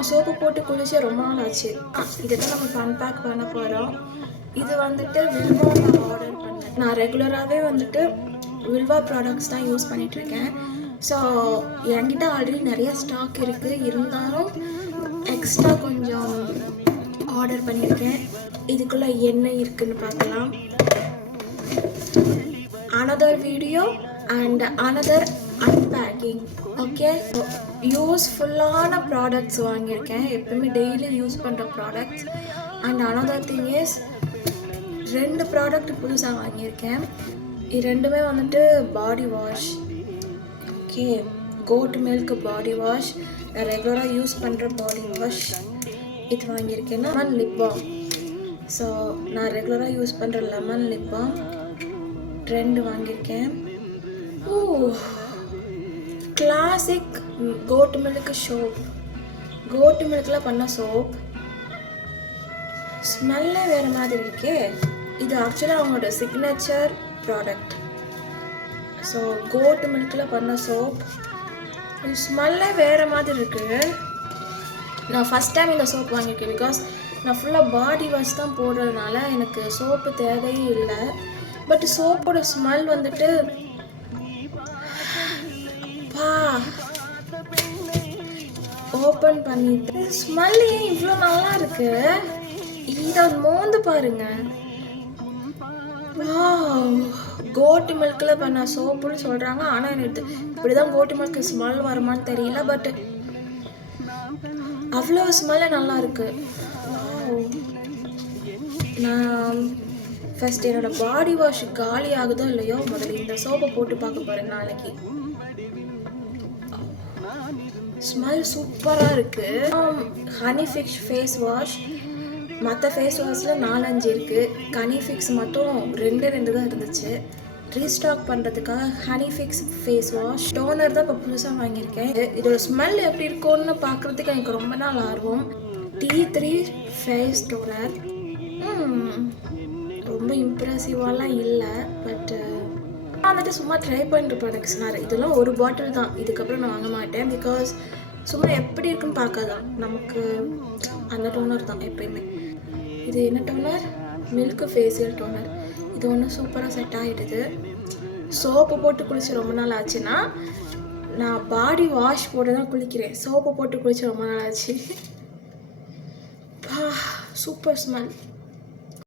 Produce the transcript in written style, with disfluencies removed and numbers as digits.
நான் சோப்பு போட்டு குளிச்சு ரொம்ப நாள் ஆச்சு. இதை தான் நம்ம அன்பேக் பண்ண போகிறோம். இது வந்துட்டு வில்வா நான் ஆர்டர் பண்ணேன். நான் ரெகுலராகவே வந்துட்டு வில்வா ப்ராடக்ட்ஸ் தான் யூஸ் பண்ணிகிட்ருக்கேன். ஸோ என்கிட்ட ஆல்ரெடி நிறைய ஸ்டாக் இருக்குது. இருந்தாலும் எக்ஸ்ட்ரா கொஞ்சம் ஆர்டர் பண்ணியிருக்கேன். இதுக்குள்ளே என்ன இருக்குன்னு பார்க்கலாம். another video and another unpacking. Okay, யூஸ்ஃபுல்லான ப்ராடக்ட்ஸ் வாங்கியிருக்கேன். எப்பவுமே டெய்லி யூஸ் பண்ணுற products. And another thing is 2 product புதுசாக வாங்கியிருக்கேன். இது ரெண்டுமே வந்துட்டு body wash. Okay, goat milk body wash. நான் ரெகுலராக யூஸ் பண்ணுற பாடி வாஷ் இது வாங்கியிருக்கேன். Lemon lip balm. ஸோ நான் ரெகுலராக யூஸ் பண்ணுற லெமன் லிப் பாம் 2 வாங்கியிருக்கேன். Classic goat milk soap. Goat மில்கில் பண்ண சோப் ஸ்மெல்லே வேறு மாதிரி இருக்கே. இது ஆக்சுவலாக அவங்களோட சிக்னேச்சர் ப்ராடக்ட். ஸோ கோட் மில்கில் பண்ண சோப். இது ஸ்மெல்லே வேறு மாதிரி இருக்குது. நான் ஃபஸ்ட் டைம் இந்த சோப் வாங்கியிருக்கேன். பிகாஸ் நான் ஃபுல்லாக பாடி வாஷ் தான் போடுறதுனால எனக்கு சோப்பு தேவையே இல்லை. பட் சோப்போட ஸ்மெல் வந்துட்டு ஓப்பன் பண்ணிட்டு ஸ்மெல்லே இவ்வளோ நல்லா இருக்கு. இதை மோந்து பாருங்க. கோட் மில்கில் பண்ண சோப்புன்னு சொல்கிறாங்க. ஆனால் எனக்கு இப்படி தான் கோட் மில்க் ஸ்மெல் வருமானு தெரியல. பட் அவ்வளோ ஸ்மெல்ல நல்லா இருக்கு. நான் ஃபர்ஸ்ட் என்னோட பாடி வாஷ் காலி ஆகுதோ இல்லையோ முதல்ல இந்த சோப்பை போட்டு பார்க்க போகிறேன் நாளைக்கு. ஸ்மெல் சூப்பராக இருக்குது. Honey fix face wash. மற்ற ஃபேஸ் வாஷில் 4-5 இருக்குது. ஹனி ஃபிக்ஸ் மட்டும் 2 தான் இருந்துச்சு. ரீஸ்டாக் பண்ணுறதுக்காக honey fix face wash. Toner தான் இப்போ புதுசாக வாங்கியிருக்கேன். இதோட ஸ்மெல் எப்படி இருக்கும்னு பார்க்குறதுக்கு எனக்கு ரொம்ப நாள் ஆர்வம். T3 face toner. ரொம்ப இம்ப்ரெசிவாலாம் இல்லை. பட் நான் வந்துட்டு சும்மா ட்ரை பண்ணுற ப்ராடக்ட்ஸ் நிறைய. இதெல்லாம் ஒரு பாட்டில் தான். இதுக்கப்புறம் நான் வாங்க மாட்டேன். பிகாஸ் சும்மா எப்படி இருக்குன்னு பார்க்காதான். நமக்கு அந்த டோனர் தான் எப்பயுமே. இது என்ன டோனர்? Milk facial toner. இது ஒன்றும் சூப்பராக செட் ஆகிடுது. சோப்பு போட்டு குளிச்சு ரொம்ப நாள் ஆச்சுன்னா நான் பாடி வாஷ் போட்டு தான் குளிக்கிறேன். சோப்பு போட்டு குளிச்சு ரொம்ப நாள் ஆச்சு. Super smell.